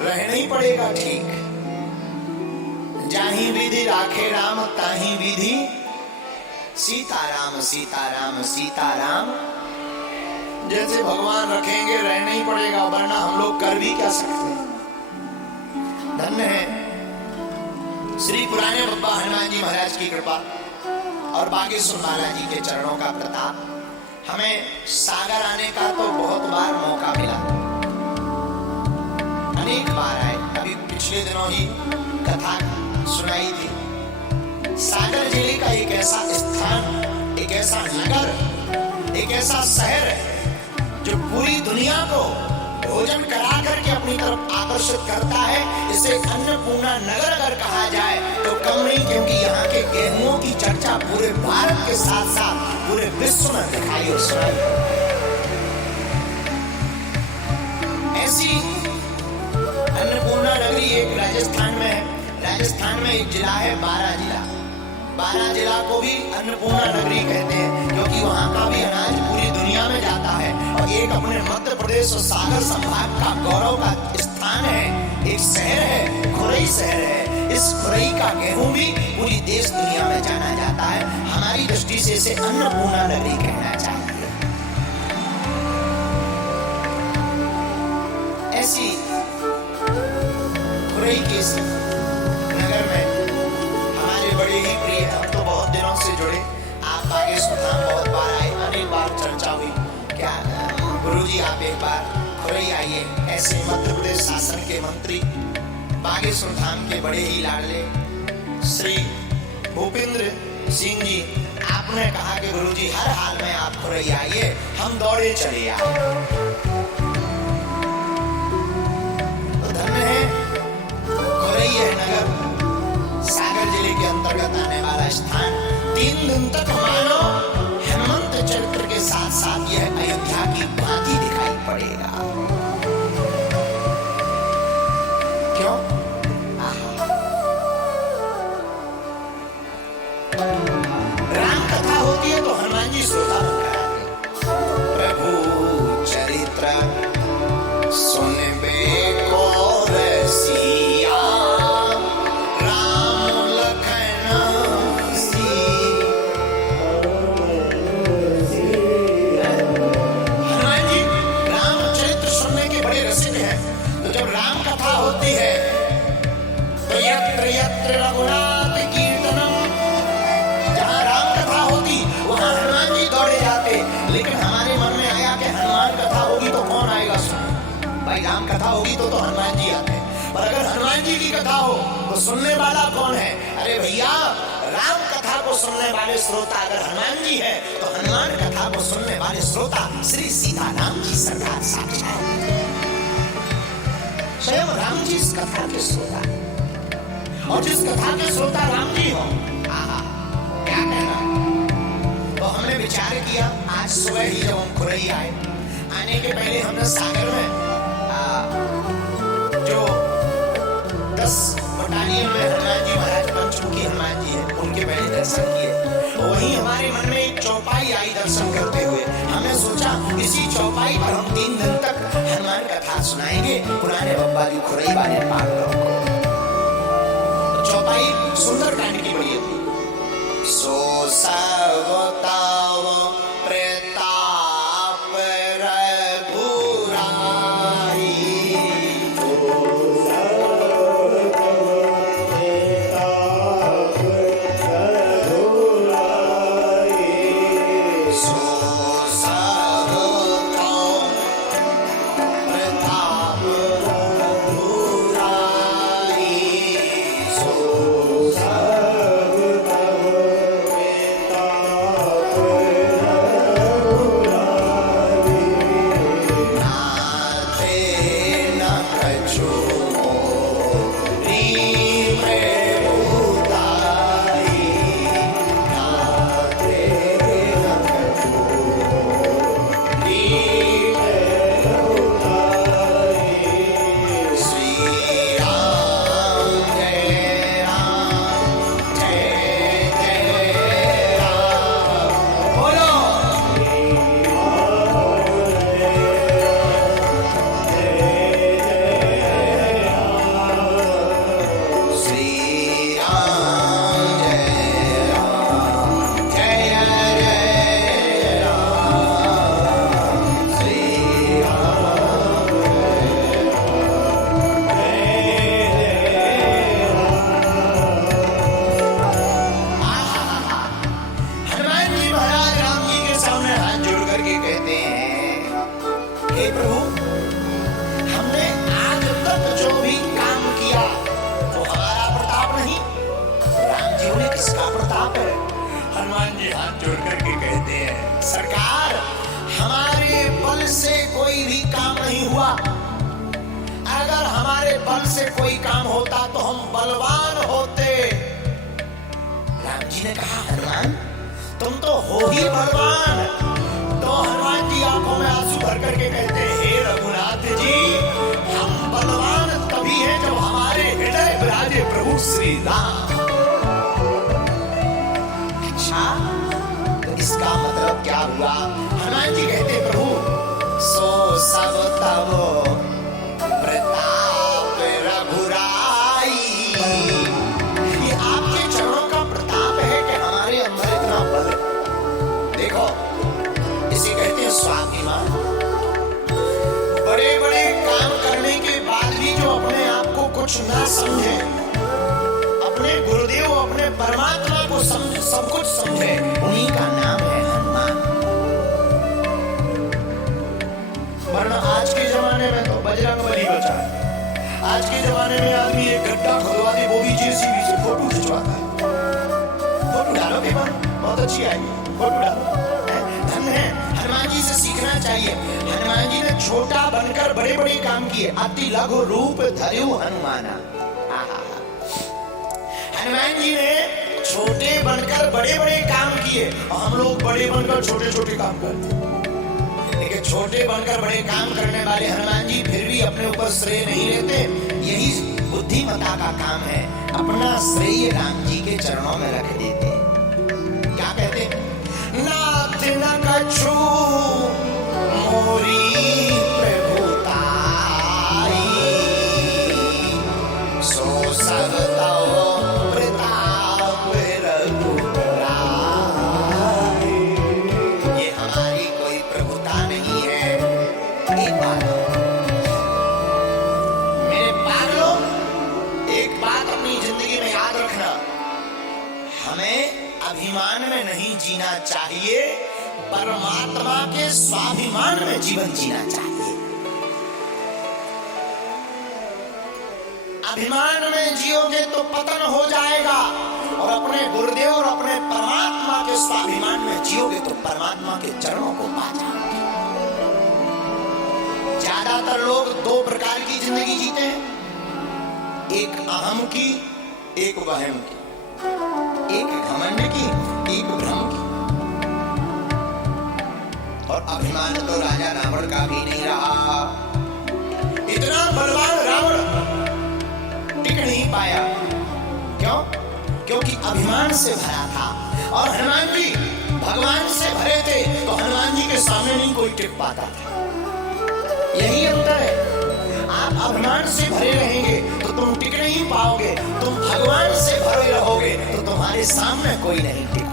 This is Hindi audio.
रहना ही पड़ेगा ठीक। जाही विधि राखे राम ताही विधि सीताराम सीताराम सीताराम। जैसे भगवान रखेंगे रहना ही पड़ेगा, वरना हम लोग कर भी क्या सकते हैं। धन्य है श्री पुराने बब्बा हनुमान जी महाराज की कृपा और बागेश्वर बालाजी के चरणों का प्रताप। हमें सागर आने का तो बहुत बार मौका मिला, अनेक बार आए। अभी पिछले दिनों ही कथा सुनाई थी। सागर जिले का एक ऐसा स्थान, एक ऐसा नगर, एक ऐसा शहर है जो पूरी दुनिया को भोजन करा करके अपनी तरफ आकर्षित करता है। इसे अन्नपूर्णा नगर अगर कहा जाए तो कम नहीं, क्योंकि यहाँ के गेहूं की चर्चा पूरे भारत के साथ साथ पूरे विश्व में दिखाई और सुनाई। ऐसी अन्नपूर्णा नगरी एक राजस्थान में है। राजस्थान में एक जिला है बारां जिला। बारां जिला को भी अन्नपूर्णा नगरी कहते हैं, क्योंकि वहाँ का भी अनाज पूरी दुनिया में जाता है। और एक अपने मध्य प्रदेश और सागर संभाग का गौरव का स्थान है, एक शहर है, खुरई शहर है। इस खुरई का गेहूं भी पूरी देश दुनिया में जाना जाता है। हमारी दृष्टि से इसे अन्नपूर्णा नगरी कहना चाहिए। ऐसी खुरई के नगर में हमारे बड़े ही प्रिय, हम तो बहुत दिनों से जुड़े, आप बागेश्वर धाम बहुत बार आए, अनेक बार चर्चा हुई। क्या गुरुजी आप एक बार खुरई आइए। ऐसे मध्य प्रदेश शासन के मंत्री, बागेश्वर धाम के बड़े ही लाडले श्री भूपेंद्र सिंह जी, आपने कहा कि गुरुजी हर हाल में आप खुरई आइए, हम दौड़े चले आए। तो धन्य है खुरई है नगर, सागर जिले के अंतर्गत आने वाला स्थान। 3 दिन तक मानो हेमंत चरित्र के साथ साथ यह अयोध्या की भांति दिखाई पड़ेगा। क्यों? राम कथा होती है तो हनुमान जी श्रोता बन कराते। प्रभु चरित्र सुनबे को रसिया, होती है तो यत्र यत्र रघुनाथ कीर्तनम, जहाँ राम कथा होती वहाँ हनुमान जी दौड़े जाते। लेकिन हमारे मन में आया कि हनुमान कथा होगी तो कौन आएगा सुनने? भाई राम कथा होगी तो हनुमान जी आते, पर अगर हनुमान जी की कथा हो तो सुनने वाला कौन है? अरे भैया, राम कथा को सुनने वाले श्रोता अगर हनुमान जी है तो हनुमान कथा को सुनने वाले श्रोता श्री सीताराम जी सरकार साक्षात, स्वयं राम जी इस कथा के श्रोता। और जिस कथा के श्रोता राम जी हो, आहा क्या कहना। तो हमने विचार किया, आज सुबह ही जब हम खुरई आए, आने के पहले हमने सागर में जो 10 बटालियन में हनुमान जी महाराज पंचमुखी हनुमान जी है, उनके पहले दर्शन किए। वहीं हमारे मन में एक चौपाई आई दर्शन करते हुए। हमने सोचा इसी चौपाई पर हम 3 दिन तक हनुमान कथा सुनाएंगे पुराने बब्बा जी खुरई वाले पागलों को। चौपाई सुंदर कांड की बड़ी थी। सो सर्वताव प्रताप रघुराई, हाथ जोड़ करके कहते हैं, सरकार हमारे बल से कोई भी काम नहीं हुआ। अगर हमारे बल से कोई काम होता तो हम बलवान होते। राम जी ने कहा, हनुमान तुम तो हो ही बलवान। तो हनुमान जी आंखों में आंसू भर करके कहते हैं, हे रघुनाथ जी, हम बलवान तभी हैं जब हमारे हृदय विराजे प्रभु श्री राम। अच्छा, तो इसका मतलब क्या हुआ? हनुमान जी कहते, प्रभु सो सब तब प्रताप रघुराई। ये आपके चरणों का प्रताप है कि हमारे अंदर इतना बल। देखो, इसे कहते हैं स्वाभिमान। बड़े बड़े काम करने के बाद भी जो अपने आप को कुछ ना समझे, अपने गुरुदेव अपने परमात्मा को समझ सब कुछ समझे, उन्हीं का नाम है हनुमान। वरना आज के जमाने में तो बजरंगबली बचा है। आज के जमाने में आदमी एक गड्ढा खुदवा दे, वो भी जेसीबी से फोटो खिंचवाता है। फोटो डालो के मन बहुत अच्छी आएगी, फोटो डालो। धन्य है, हनुमान जी से सीखना चाहिए। हनुमान जी ने छोटा बनकर बड़े बड़े काम किए। अति लघु रूप धर्यु हनुमाना। हनुमान जी ने छोटे बनकर बड़े बड़े काम किए, और हम लोग बड़े बनकर छोटे छोटे काम करते हैं। लेकिन छोटे बनकर बड़े काम करने वाले हनुमान जी फिर भी अपने ऊपर श्रेय नहीं लेते। यही बुद्धिमता का काम है, अपना श्रेय राम जी के चरणों में रख देते। क्या कहते? नाथ न कछु मोरी प्रभुताई, सो सब तव प्रताप रघुराई। ये हमारी कोई प्रभुता नहीं है। एक बात मेरे पागलों, एक बात अपनी जिंदगी में याद रखना, हमें अभिमान में नहीं जीना चाहिए, परमात्मा के स्वाभिमान में जीवन जीना चाहिए। अभिमान में जियोगे तो पतन हो जाएगा, और अपने गुरुदेव और अपने परमात्मा के स्वाभिमान में जियोगे तो परमात्मा के चरणों को पा जाओगे। ज्यादातर लोग दो प्रकार की जिंदगी जीते हैं, एक अहम की, एक वहम की, एक घमंड की, एक भ्रम की। और अभिमान तो राजा रावण का भी नहीं रहा। इतना बलवान रावण टिक नहीं पाया। क्यों? क्योंकि अभिमान से भरा था। और हनुमान जी भगवान से भरे थे, तो हनुमान जी के सामने नहीं कोई टिक पाता था। यही अंतर है। आप अभिमान से भरे रहेंगे तो तुम टिक नहीं पाओगे, तुम भगवान से भरे रहोगे तो तुम्हारे सामने कोई नहीं टिक